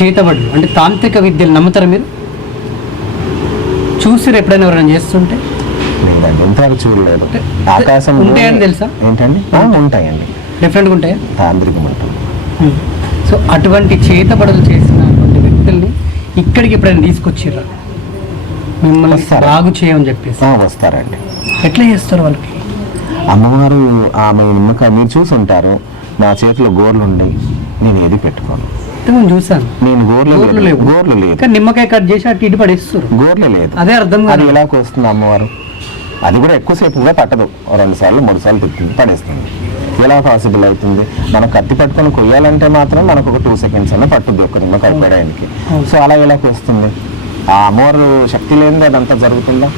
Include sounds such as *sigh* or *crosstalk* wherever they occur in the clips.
చేతబడులు అంటే తాంత్రిక విద్యలు నమ్ముతారా మీరు? చూసిరు ఎప్పుడైనా ఎవరైనా చేస్తుంటే? లేదండి ఇంతవరకు చూడలేదు. ఆకాశం ఉంటాయని తెలుసా? ఏంటండి? ఉంటాయండి. డిఫరెంట్గా ఉంటాయా? తాంత్రికం ఉంటుంది. సో అటువంటి చేతబడులు చేసినటువంటి వ్యక్తుల్ని ఇక్కడికి ఎప్పుడైనా తీసుకొచ్చిర్రా? మిమ్మల్ని. బాగు చేయమని చెప్పేసి. వస్తారండి. ఎట్లా చేస్తారు వాళ్ళకి? అమ్మవారు ఆమె నిమ్మకాయ మీరు చూసి ఉంటారు నా చేతిలో గోర్లు ఉన్నాయి నేను ఏది పెట్టుకోను. నేను చూసాను నేను గోర్లు లేవు. గోర్లు లేదు. కానీ నిమ్మకాయ కట్ చేసి అటు ఇటు పడేస్తారు. గోర్లు లేదు. అదే అర్థం కాదు ఎలా వస్తుంది అమ్మవారు? అది కూడా ఎక్కువసేపు కూడా పట్టదు. రెండు సార్లు మూడు సార్లు తిప్పింది పడేస్తుంది. ఎలా పాసిబుల్ అవుతుంది? మనం కత్తి పట్టుకొని కొయ్యాలంటే మాత్రం మనకు ఒక టూ సెకండ్స్ అన్న పట్టుద్ది ఒక్క నిమ్మకాయ పడడానికి సో అలా ఎలా వస్తుంది? ఆ అమ్మవారు శక్తి లేనిది అదంతా జరుగుతుందా?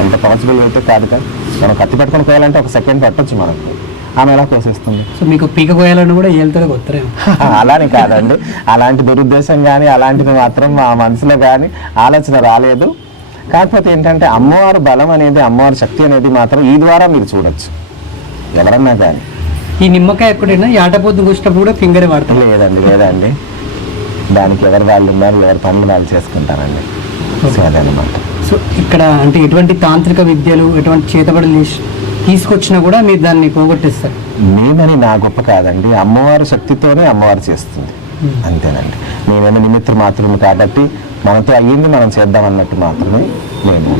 అంత పాసిబుల్ అయితే కాదు కదా. మనం కత్తి పట్టుకొని కొయ్యాలంటే ఒక సెకండ్ పట్టొచ్చు మనకు. ఆమె ఎలా కోసేస్తుంది సో మీకు పీక కోయాలని కూడా ఏళ్తారో కొత్తరేమో. *laughs* అలాని కాదండి. అలాంటి దురుద్దేశం కానీ అలాంటిది మాత్రం మా మనసులో కానీ ఆలోచన రాలేదు. కాకపోతే ఏంటంటే అమ్మవారి బలం అనేది అమ్మవారి శక్తి అనేది మాత్రం ఈ ద్వారా మీరు చూడొచ్చు. ఎవరన్నా కానీ ఈ నిమ్మకాయ ఎక్కడైనా ఆటపోతు కూసినప్పుడు కూడా ఫింగర్ వాడతాం లేదండి లేదండి. దానికి ఎవరు వాళ్ళు ఉన్నారు ఎవరి పనులు వాళ్ళు చేసుకుంటారండి. సో అదనమాట సో ఇక్కడ అంటే ఎటువంటి తాంత్రిక విద్యలు ఎటువంటి చేతబడులు తీసుకొచ్చినా కూడా మీరు దాన్ని పోగొట్టేస్తారు. మేమని నా గొప్ప కాదండి. అమ్మవారి శక్తితోనే అమ్మవారు చేస్తుంది. అంతేనండి. మేమేమో నిమిత్తం మాత్రమే కాబట్టి మనతో అయ్యింది మనం చేద్దాం అన్నట్టు మాత్రమే మేము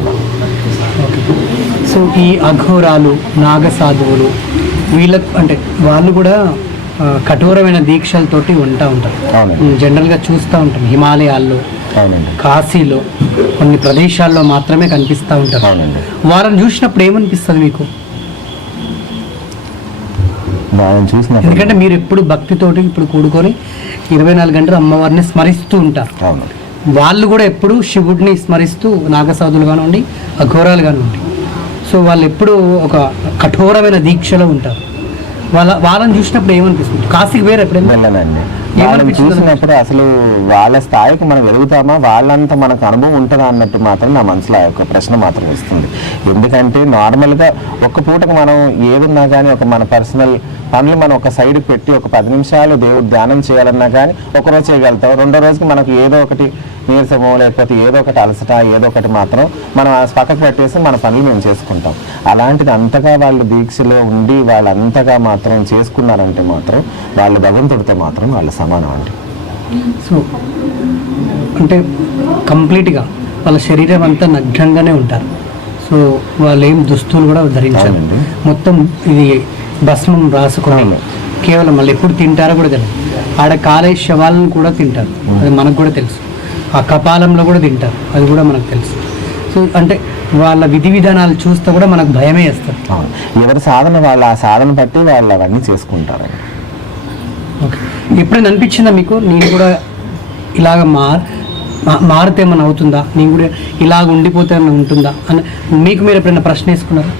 సో ఈ అఘోరాలు నాగసాధువులు వీళ్ళకు అంటే వాళ్ళు కూడా కఠోరమైన దీక్షలతోటి ఉంటా ఉంటారు. జనరల్గా చూస్తూ ఉంటాం హిమాలయాల్లో అవునండి. కాశీలో కొన్ని ప్రదేశాల్లో మాత్రమే కనిపిస్తూ ఉంటారు. అవునండి. వారిని చూసినప్పుడు ఏమనిపిస్తుంది మీకు? చూసినప్పుడు ఎందుకంటే మీరు ఎప్పుడు భక్తితోటి ఇప్పుడు కూడుకొని ఇరవై నాలుగు గంటలు అమ్మవారిని స్మరిస్తూ ఉంటారు. వాళ్ళు కూడా ఎప్పుడు శివుడిని స్మరిస్తూ నాగసాధులు కానివ్వండి అఘోరాలు కానివ్వండి సో వాళ్ళు ఎప్పుడు ఒక కఠోరమైన దీక్షలో ఉంటారు. వాళ్ళ వాళ్ళని చూసినప్పుడు ఏమనిపిస్తుంది? కాశీకి వేరు ఎప్పుడైనా? వెళ్ళనండి వాళ్ళని చూసినప్పుడు అసలు వాళ్ళ స్థాయికి మనం ఎదుగుతామా వాళ్ళంత మనకు అనుభవం ఉంటుందా అన్నట్టు మాత్రం నా మనసులో ఒక ప్రశ్న మాత్రం వస్తుంది. ఎందుకంటే నార్మల్గా ఒక్క పూటకు మనం ఏదున్నా కానీ ఒక మన పర్సనల్ పనులు మనం ఒక సైడ్ పెట్టి ఒక పది నిమిషాలు దేవుడు ధ్యానం చేయాలన్నా కానీ ఒకరోజు చేయగలుగుతాం. రెండో రోజుకి మనకు ఏదో ఒకటి నీరసమో లేకపోతే ఏదో ఒకటి అలసట ఏదో ఒకటి మాత్రం మనం ఆ పక్కకు పెట్టేసి మన పనులు మేము చేసుకుంటాం. అలాంటిది అంతగా వాళ్ళు దీక్షలో ఉండి వాళ్ళు అంతగా మాత్రం చేసుకున్నారంటే మాత్రం వాళ్ళు భగవంతుడితో మాత్రం వాళ్ళ సమానం అండి. సో అంటే కంప్లీట్గా వాళ్ళ శరీరం అంతా నగ్నంగానే ఉంటారు. సో వాళ్ళు ఏం దుస్తులు కూడా ధరించారు. అవునండి. మొత్తం ఇది భస్మం రాసుకొని అవును. కేవలం వాళ్ళు ఎప్పుడు తింటారో కూడా తెలియదు ఆడ కాలే శవాలను కూడా తింటారు. అది మనకు కూడా తెలుసు. ఆ కపాలంలో కూడా తింటారు. అది కూడా మనకు తెలుసు. సో అంటే వాళ్ళ విధి విధానాలు చూస్తే కూడా మనకు భయమే వేస్తారు. ఎవరి సాధన వాళ్ళ ఆ సాధన బట్టి వాళ్ళు అవన్నీ చేసుకుంటారండి. ఓకే. ఎప్పుడైనా అనిపించిందా మీకు? నేను కూడా ఇలాగ మార్ మారితే ఏమైనా అవుతుందా? నేను కూడా ఇలాగ ఉండిపోతే ఏమైనా ఉంటుందా? అని మీకు మీరు ఎప్పుడైనా ప్రశ్న వేసుకున్నారా?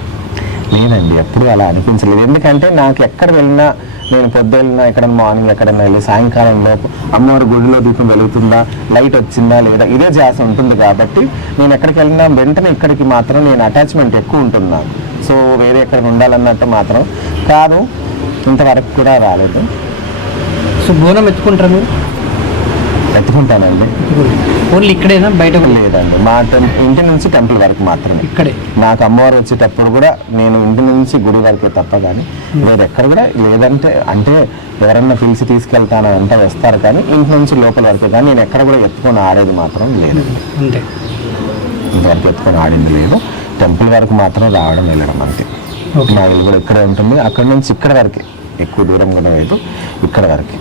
లేదండి ఎప్పుడు అలా అనిపించలేదు. ఎందుకంటే నాకు ఎక్కడ వెళ్ళినా నేను పొద్దు వెళ్ళినా మార్నింగ్ ఎక్కడైనా వెళ్ళి సాయంకాలం లోపు అమ్మవారి గుడిలో దీపం వెలుగుతుందా లైట్ వచ్చిందా లేదా ఇదే జాస ఉంటుంది కాబట్టి నేను ఎక్కడికి వెళ్ళినా వెంటనే ఇక్కడికి మాత్రం నేను అటాచ్మెంట్ ఎక్కువ ఉంటున్నాను. సో వేరే ఎక్కడ ఉండాలన్నట్టు మాత్రం కాదు. ఇంతవరకు కూడా రాలేదు. సో బోనం ఎత్తుకుంటారు మీరు? ఎత్తుకుంటానండి ఓన్లీ ఇక్కడేనా? బయట? లేదండి. మా ఇంటి నుంచి టెంపుల్ వరకు మాత్రమే. ఇక్కడే? నాకు అమ్మవారు వచ్చేటప్పుడు కూడా నేను ఇంటి నుంచి గుడి వరకే తప్ప కానీ వేరే ఎక్కడ కూడా లేదంటే అంటే ఎవరన్నా పిలిచి తీసుకెళ్తాను అంటే వస్తారు కానీ ఇంటి నుంచి లోపల వరకే కానీ నేను ఎక్కడ కూడా ఎత్తుకొని ఆడేది మాత్రం లేదు. అంతే. ఇంతవరకు ఎత్తుకొని ఆడింది లేదు. టెంపుల్ వరకు మాత్రం రావడం వెళ్ళడం అంతే. ఓకే. మా ఇల్లు కూడా ఇక్కడే ఉంటుంది. అక్కడ నుంచి ఇక్కడ వరకే. ఎక్కువ దూరం కూడా లేదు. ఇక్కడ వరకే.